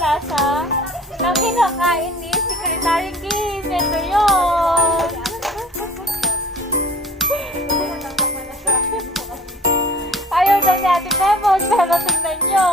Lasa ng kinakain ni Secretary Kim. Ito yun. Ayaw na ni Ate Pemos, pero tingnan nyo.